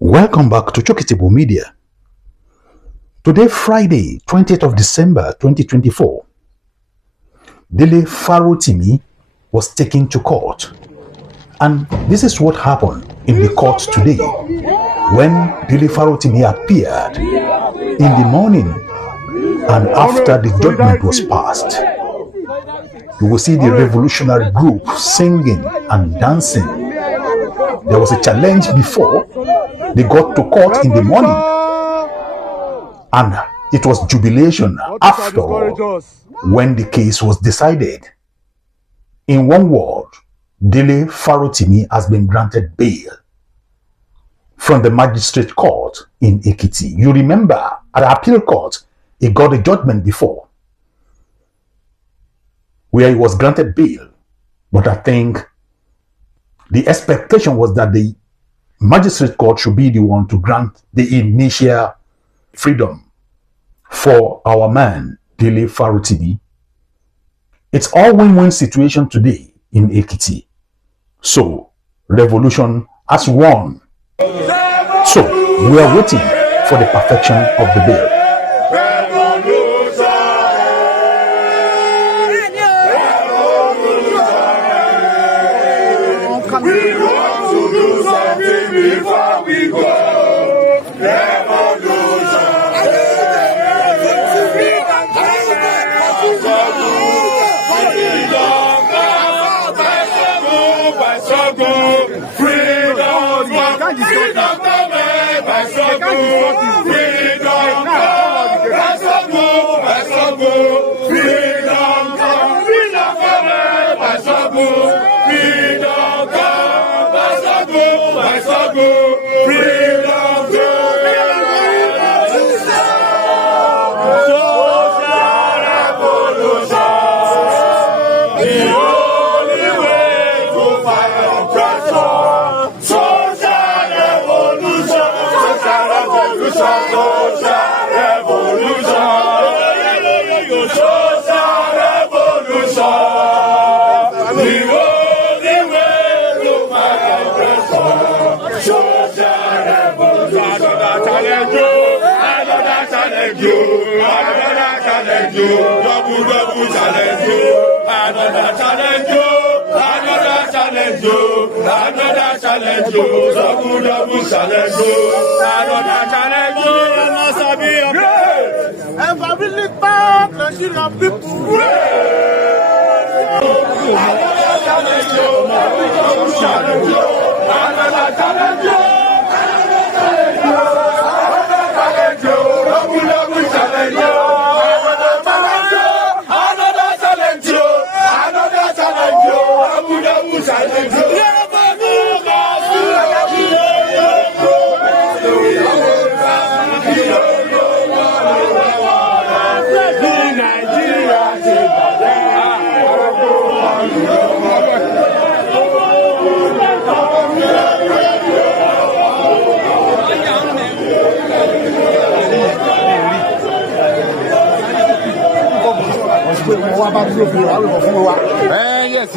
Welcome back to Chokitable Media. Today, Friday, 20th of December, 2024, Dele Farotimi was taken to court. And this is what happened in the court today when Dele Farotimi appeared in the morning and after the judgment was passed. You will see the revolutionary group singing and dancing. There was a challenge before they got to court in the morning, and it was jubilation after when the case was decided. In one word, Dele Farotimi has been granted bail from the magistrate court in Ekiti. You remember at the appeal court, he got a judgment before where he was granted bail, but I think the expectation was that the magistrate court should be the one to grant the initial freedom for our man, Dele Farotimi. It's all win-win situation today in Ekiti. So, revolution has won. So, we are waiting for the perfection of the bill. We want to do something before we go. Revolution.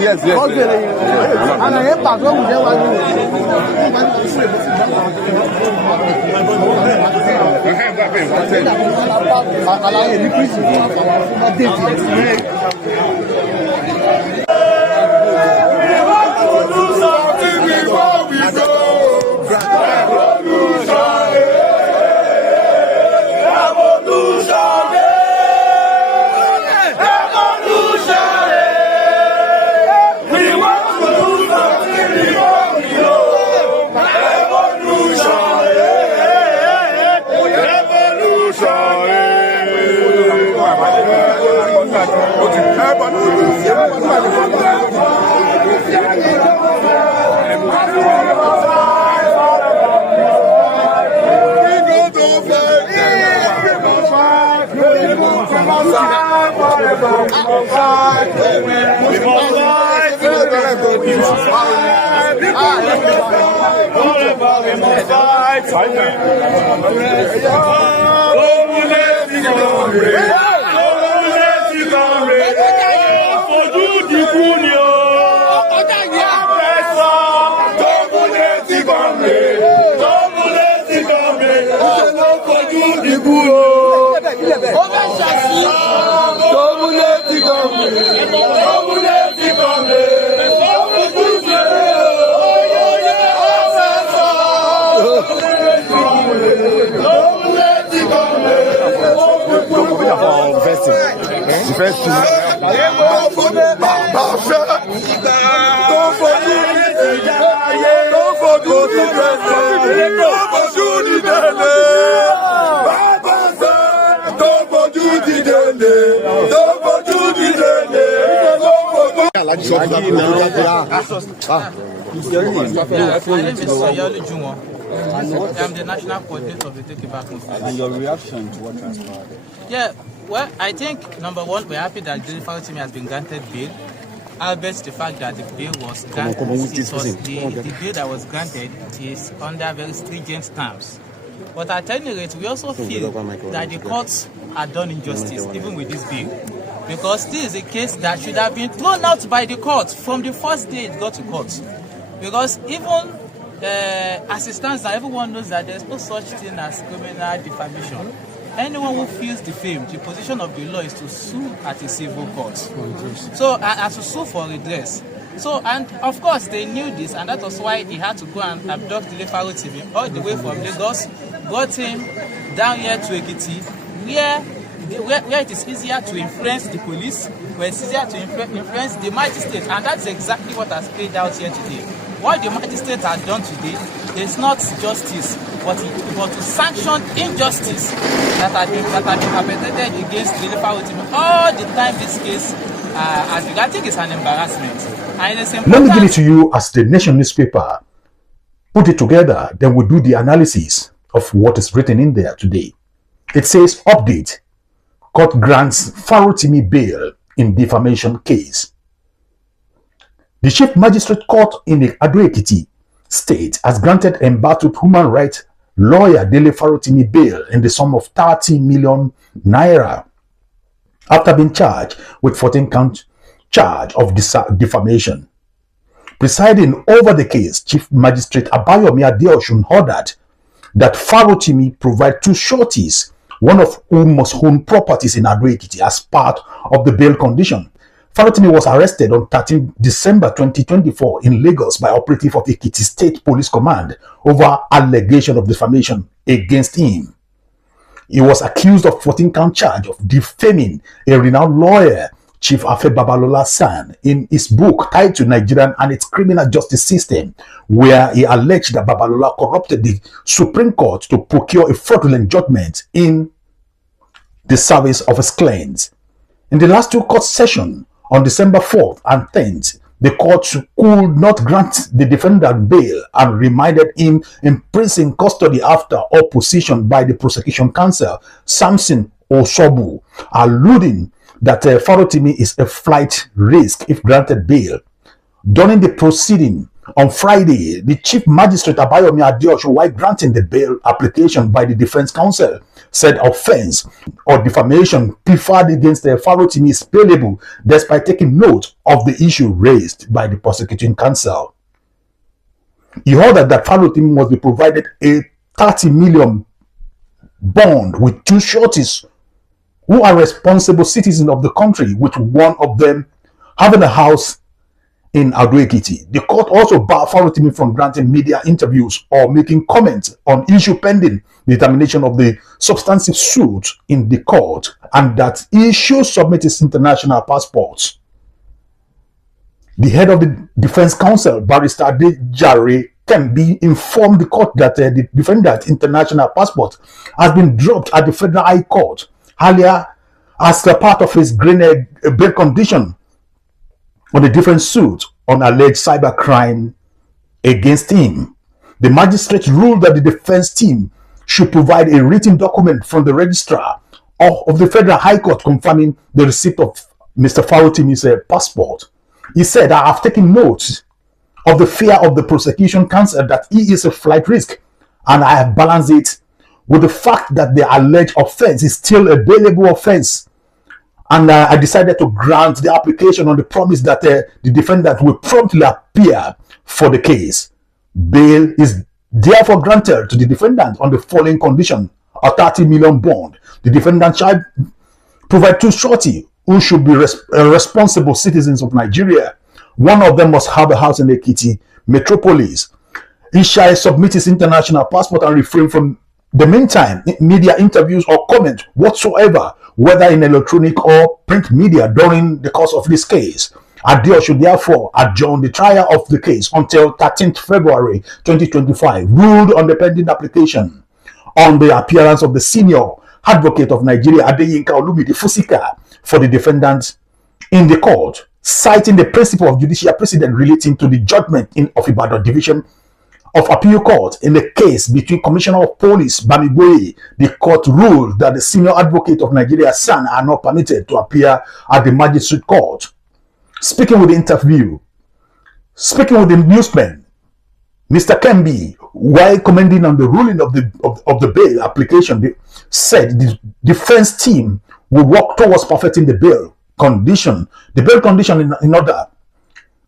Yes. I'm the national coordinator of the Take It Back movement. And your reaction to what transpired? Yeah, well, I think number one, we're happy that Dele Farotimi has been granted bail. Albeit the fact that the bail was granted, the bail that was granted is under very stringent terms. But at any rate, we also feel that the courts are done injustice, even with this bill, because this is a case that should have been thrown out by the court from the first day it got to court. Because even as it stands now, everyone knows that there's no such thing as criminal defamation. Anyone who feels defamed, the position of the law is to sue at a civil court. So, and to sue for redress. So, and of course, they knew this, and that was why he had to go and abduct Dele Farotimi all the way from Lagos, brought him down here to Ekiti, where it is easier to influence the police, where it's easier to influence the magistrate, and that's exactly what has played out here today. What the magistrate has done today is not justice, but to sanction injustice that had been perpetrated against Dele Farotimi all the time. This case, as I think, is an embarrassment. And it's important. Let me give it to you as the Nation newspaper put it together. Then we'll do the analysis of what is written in there today. It says, update: court grants Farotimi bail in defamation case. The Chief Magistrate Court in the Ado-Ekiti State has granted embattled human rights lawyer Dele Farotimi bail in the sum of 30 million naira after being charged with 14-count charge of defamation. Presiding over the case, Chief Magistrate Abayomi Adeosun ordered that Farotimi provide two sureties, one of whom must own properties in Ado-Ekiti as part of the bail condition. Farotimi was arrested on 13 December 2024 in Lagos by operative of Ekiti State Police Command over allegation of defamation against him. He was accused of 14-count charge of defaming a renowned lawyer, Chief Afe Babalola's son, in his book titled Nigerian and its Criminal Justice System, where he alleged that Babalola corrupted the Supreme Court to procure a fraudulent judgment in the service of his clients. In the last two court sessions, on December 4th and 10th, the court could not grant the defendant bail and remanded him in prison custody after opposition by the prosecution counsel, Samson Osobu, alluding that Farotimi is a flight risk if granted bail. During the proceeding on Friday, the Chief Magistrate Abayomi Adeosun, while granting the bail application by the defense counsel, said offense or defamation preferred against Farotimi is bailable despite taking note of the issue raised by the prosecuting counsel. He ordered that Farotimi must be provided a 30 million bond with two sureties who are responsible citizens of the country, with one of them having a house in Ado-Ekiti. The court also barred Farotimi from granting media interviews or making comments on issue pending determination of the substantive suit in the court, and that he should submit his international passports. The head of the defense counsel, Barrister Adejare Kembi, informed the court that the defendant's international passport has been dropped at the Federal High Court earlier as a part of his bail condition on a different suit on alleged cybercrime against him. The magistrate ruled that the defense team should provide a written document from the registrar of the Federal High Court confirming the receipt of Mr. Farotimi's passport. He said, "I have taken note of the fear of the prosecution counsel that he is a flight risk, and I have balanced it with the fact that the alleged offense is still a bailable offense. And I decided to grant the application on the promise that the defendant will promptly appear for the case. Bail is therefore granted to the defendant on the following condition: a 30 million bond. The defendant shall provide two surety who should be responsible citizens of Nigeria. One of them must have a house in the Ekiti metropolis. He shall submit his international passport and refrain from the meantime media interviews or comment whatsoever, whether in electronic or print media, during the course of this case. Adio should therefore adjourn the trial of the case until 13th February 2025, ruled on the pending application on the appearance of the senior advocate of Nigeria, Adeyinka Olumide Fusika, for the defendant in the court, citing the principle of judicial precedent relating to the judgment of Ibadan Division of Appeal Court in the case between Commissioner of Police Bamigboye. The court ruled that the senior advocate of Nigeria, son, are not permitted to appear at the magistrate court. Speaking with the newsman, Mr. Kembi, while commenting on the ruling of the bail application, said the defense team will work towards perfecting the bail condition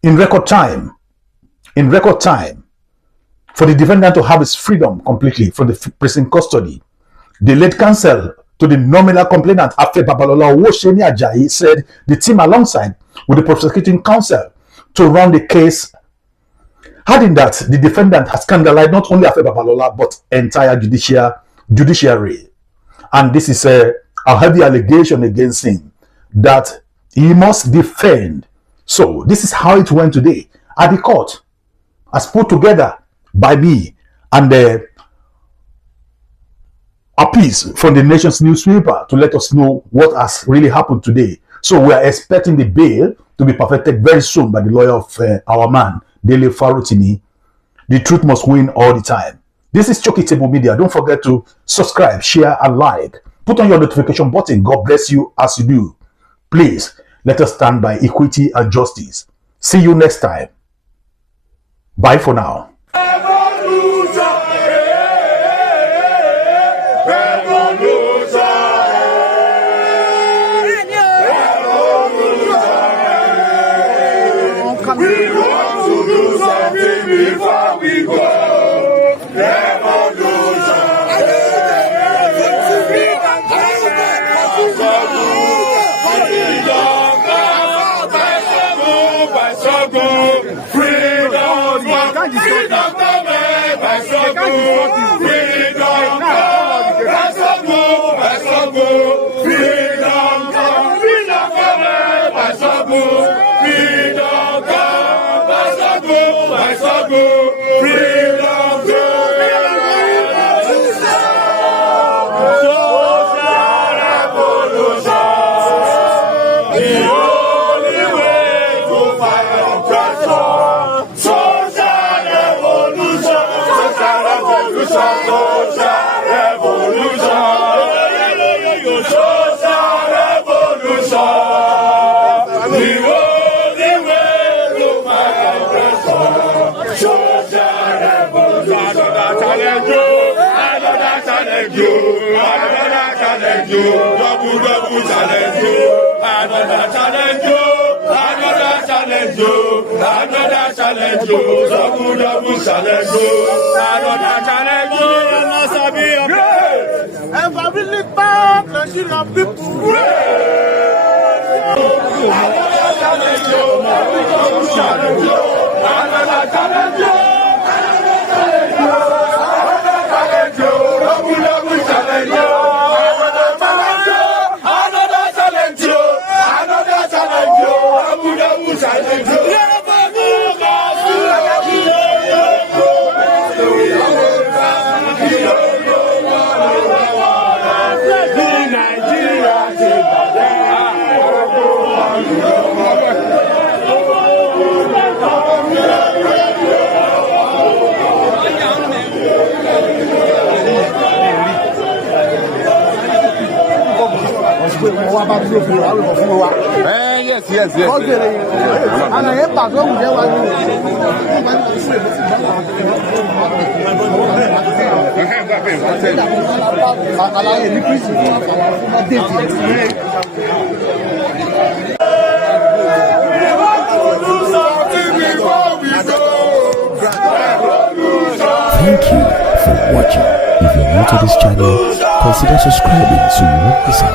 in record time for the defendant to have his freedom completely from the prison custody. The late counsel to the nominal complainant, Afe Babalola Owosheni Ajayi, said the team, alongside with the prosecuting counsel, to run the case, adding that the defendant has scandalized not only Afe Babalola but entire judiciary, and this is a heavy allegation against him that he must defend. So this is how it went today at the court, as put together by me and a piece from the Nation's newspaper to let us know what has really happened today. So we are expecting the bail to be perfected very soon by the lawyer of our man, Dele Farotimi. The truth must win all the time. This is Choki Table Media. Don't forget to subscribe, share, and like. Put on your notification button. God bless you as you do. Please, let us stand by equity and justice. See you next time. Bye for now. We want to do something before we go. Revolution. Double challenge you, another challenge you, another challenge you, another challenge you, double challenge you, another challenge you, and for really bad, Nigerian people, another challenge you, double challenge you, another challenge you, another challenge you, double challenge you. Yes. And I am back home. Thank you for watching. If you're new to this channel, consider subscribing so you won't miss out